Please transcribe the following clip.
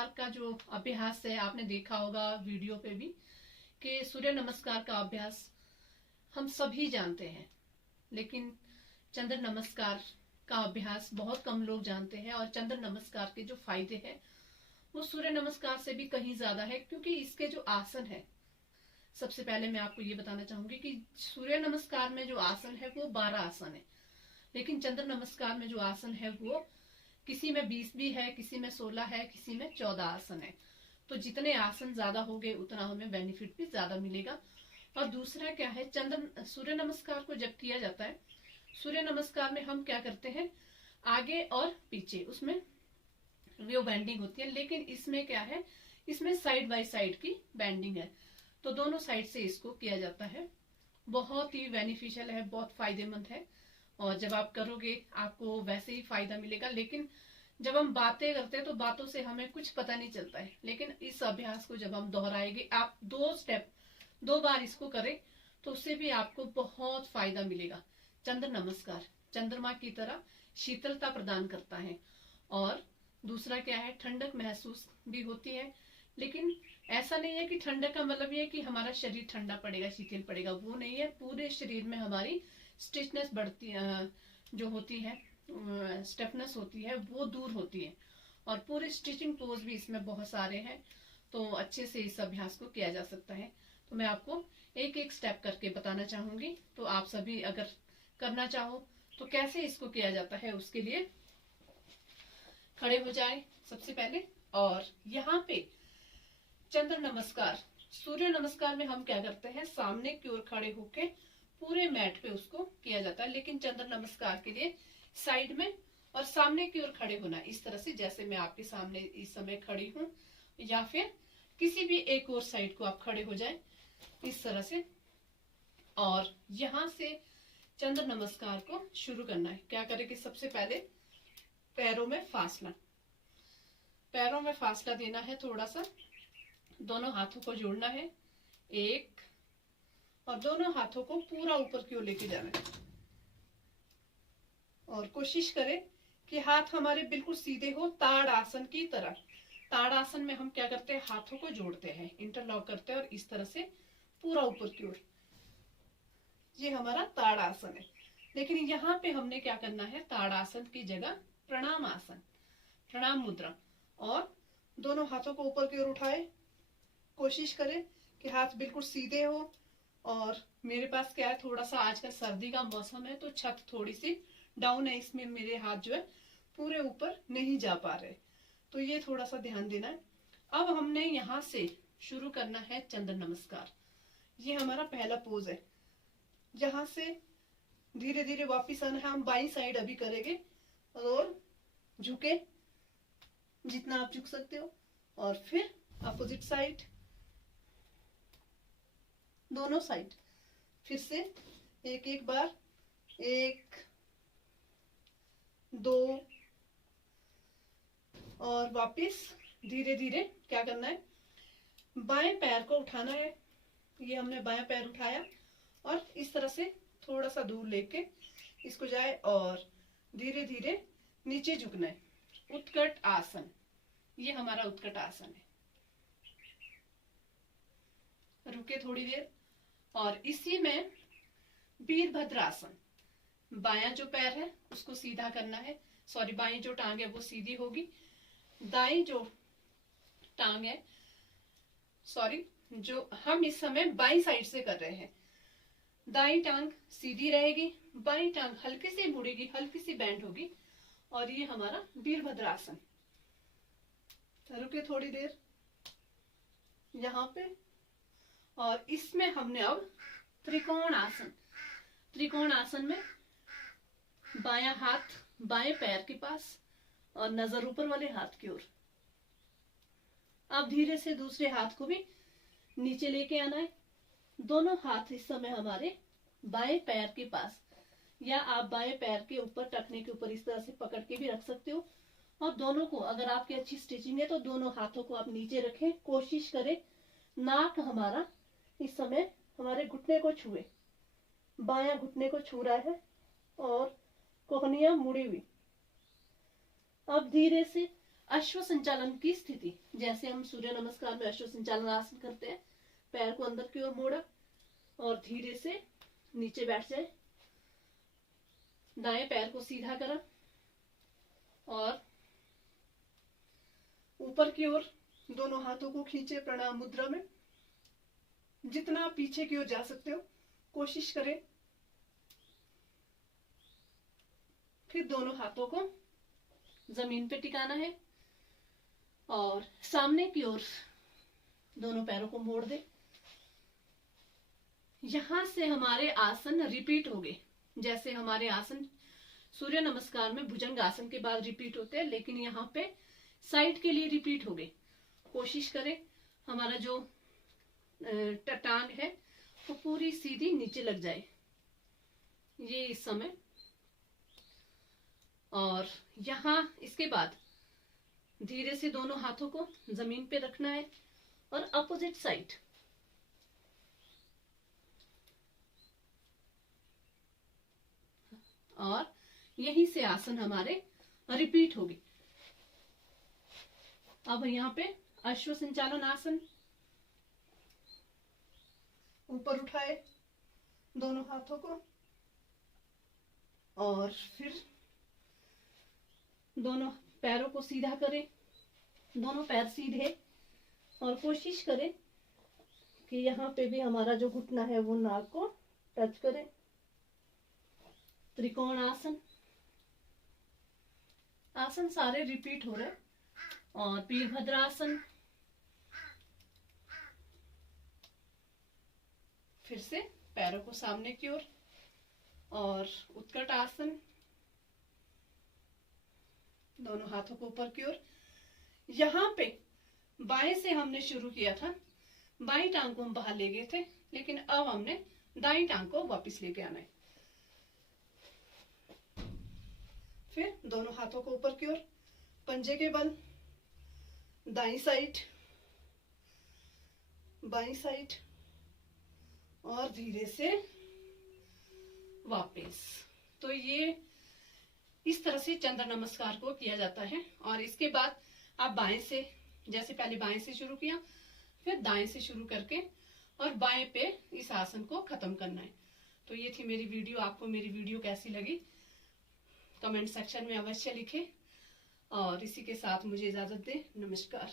नमस्कार का जो अभ्यास है, आपने देखा होगा वीडियो पे भी कि सूर्य नमस्कार का अभ्यास हम सभी जानते हैं, लेकिन चंद्र नमस्कार का अभ्यास बहुत कम लोग जानते हैं। और चंद्र नमस्कार के जो फायदे हैं वो सूर्य नमस्कार से भी कहीं ज्यादा है, क्योंकि इसके जो आसन है, सबसे पहले मैं आपको ये बताना चाहूंगी कि सूर्य नमस्कार में जो आसन है वो 12 आसन है, लेकिन चंद्र नमस्कार में जो आसन है वो किसी में 20 भी है, किसी में 16 है, किसी में 14 आसन है। तो जितने आसन ज्यादा होंगे उतना हमें बेनिफिट भी ज्यादा मिलेगा। और दूसरा क्या है, सूर्य नमस्कार को जब किया जाता है, सूर्य नमस्कार में हम क्या करते हैं, आगे और पीछे उसमें वो बेंडिंग होती है, लेकिन इसमें क्या है, इसमें साइड बाय साइड की बेंडिंग है, तो दोनों साइड से इसको किया जाता है। बहुत ही बेनिफिशियल है, बहुत फायदेमंद है, और जब आप करोगे आपको वैसे ही फायदा मिलेगा। लेकिन जब हम बातें करते हैं तो बातों से हमें कुछ पता नहीं चलता है, लेकिन इस अभ्यास को जब हम दोहराएंगे, आप 2 बार इसको करें तो उससे भी आपको बहुत फायदा मिलेगा। चंद्र नमस्कार चंद्रमा की तरह शीतलता प्रदान करता है, और दूसरा क्या है, ठंडक महसूस भी होती है। लेकिन ऐसा नहीं है कि ठंडक का मतलब ये है कि हमारा शरीर ठंडा पड़ेगा, शीतल पड़ेगा, वो नहीं है। पूरे शरीर में हमारी स्टिफनेस बढ़ती जो होती है, स्टिफनेस होती है, वो दूर होती है। और पूरे स्टिचिंग पोज भी इसमें बहुत सारे हैं, तो अच्छे से इस अभ्यास को किया जा सकता है। तो मैं आपको एक एक स्टेप करके बताना चाहूंगी, तो आप सभी अगर करना चाहो तो कैसे इसको किया जाता है, उसके लिए खड़े हो जाए सबसे पहले। और यहाँ पे चंद्र नमस्कार, सूर्य नमस्कार में हम क्या करते हैं, सामने की ओर खड़े होके पूरे मैट पे उसको किया जाता है, लेकिन चंद्र नमस्कार के लिए साइड में और सामने की ओर खड़े होना, इस तरह से जैसे मैं आपके सामने इस समय खड़ी हूँ, या फिर किसी भी एक और साइड को आप खड़े हो जाए इस तरह से। और यहाँ से चंद्र नमस्कार को शुरू करना है। क्या करें कि सबसे पहले पैरों में फासला देना है, थोड़ा सा दोनों हाथों को जोड़ना है, एक, और दोनों हाथों को पूरा ऊपर की ओर लेके जाना है। और कोशिश करें कि हाथ हमारे बिल्कुल सीधे हो, ताड़ आसन की तरह। ताड़ आसन में हम क्या करते हैं, हाथों को जोड़ते हैं, इंटरलॉक करते हैं, और इस तरह से पूरा ऊपर की ओर, ये हमारा ताड़ आसन है। लेकिन यहाँ पे हमने क्या करना है, ताड़ आसन की जगह प्रणाम आसन, प्रणाम मुद्रा, और दोनों हाथों को ऊपर की ओर उठाए। कोशिश करें कि हाथ बिल्कुल सीधे हो। और मेरे पास क्या है, थोड़ा सा आजकल सर्दी का मौसम है, तो छत थोड़ी सी डाउन है, इसमें मेरे हाथ जो है पूरे ऊपर नहीं जा पा रहे, तो ये थोड़ा सा ध्यान देना है। अब हमने यहाँ से शुरू करना है चंद्र नमस्कार। ये हमारा पहला पोज है, जहां से धीरे धीरे वापिस आना है। हम बाई साइड अभी करेंगे, और झुके जितना आप झुक सकते हो, और फिर अपोजिट साइड, दोनों साइड, फिर से एक एक बार, 1 2, और वापिस धीरे धीरे क्या करना है, बाएं पैर को उठाना है। ये हमने बाएं पैर उठाया, और इस तरह से थोड़ा सा दूर लेके इसको जाए, और धीरे धीरे नीचे झुकना है। उत्कट आसन, ये हमारा उत्कट आसन है। रुके थोड़ी देर, और इसी में वीरभद्र आसन, बायां जो पैर है उसको सीधा करना है, सॉरी, बाएं जो टांग है वो सीधी होगी, दाएं जो टांग है, सॉरी, जो हम इस समय बाईं साइड से कर रहे हैं, दाईं टांग सीधी रहेगी, बाईं टांग हल्की सी मुड़ेगी, हल्की सी बैंड होगी, और ये हमारा वीरभद्र आसन। रुके थोड़ी देर यहाँ पे, और इसमें हमने अब त्रिकोण आसन में बायां हाथ बाएं पैर के पास, और नजर ऊपर वाले हाथ की ओर। अब धीरे से दूसरे हाथ को भी नीचे लेके आना है। दोनों हाथ इस समय हमारे बाएं पैर के पास, या आप बाएं पैर के ऊपर, टखने के ऊपर इस तरह से पकड़ के भी रख सकते हो। और दोनों को, अगर आपकी अच्छी स्टिचिंग है तो दोनों हाथों को आप नीचे रखें। कोशिश करें नाक हमारा इस समय हमारे घुटने को छुए, बायां घुटने को छू रहा है, और कोहनियां मुड़ी हुई। अब धीरे से अश्व संचालन की स्थिति, जैसे हम सूर्य नमस्कार में अश्व संचालन आसन करते हैं, पैर को अंदर की ओर मोड़ा और धीरे से नीचे बैठ जाए, दाएं पैर को सीधा करा और ऊपर की ओर दोनों हाथों को खींचे प्रणाम मुद्रा में। जितना आप पीछे की ओर जा सकते हो कोशिश करें। फिर दोनों हाथों को जमीन पे टिकाना है और सामने की ओर दोनों पैरों को मोड़ दे। यहां से हमारे आसन रिपीट हो गए। जैसे हमारे आसन सूर्य नमस्कार में भुजंग आसन के बाद रिपीट होते हैं, लेकिन यहाँ पे साइड के लिए रिपीट हो गए। कोशिश करें हमारा जो टांग है वो पूरी सीधी नीचे लग जाए, ये इस समय। और यहाँ इसके बाद धीरे से दोनों हाथों को जमीन पे रखना है और अपोजिट साइड और यहीं से आसन हमारे रिपीट होगी। अब यहाँ पे अश्व संचालन आसन, ऊपर उठाए दोनों हाथों को और फिर दोनों पैरों को सीधा करें, दोनों पैर सीधे, और कोशिश करें कि यहाँ पे भी हमारा जो घुटना है वो नाक को टच करे। त्रिकोण आसन, आसन सारे रिपीट हो रहे। और वीरभद्रासन, फिर से पैरों को सामने की ओर और उत्कट आसन, दोनों हाथों को ऊपर की ओर। यहाँ पे बाएं से हमने शुरू किया था, बाईं टांग को हम बाहर ले गए थे, लेकिन अब हमने दाईं टांग को वापस लेके आना है। फिर दोनों हाथों को ऊपर की ओर, पंजे के बल, दाईं साइड, बाईं साइड और धीरे से वापस। तो ये इस तरह से चंद्र नमस्कार को किया जाता है। और इसके बाद आप बाएं से, जैसे पहले बाएं से शुरू किया, फिर दाएं से शुरू करके और बाएं पे इस आसन को खत्म करना है। तो ये थी मेरी वीडियो। आपको मेरी वीडियो कैसी लगी कमेंट सेक्शन में अवश्य लिखें और इसी के साथ मुझे इजाजत दें। नमस्कार।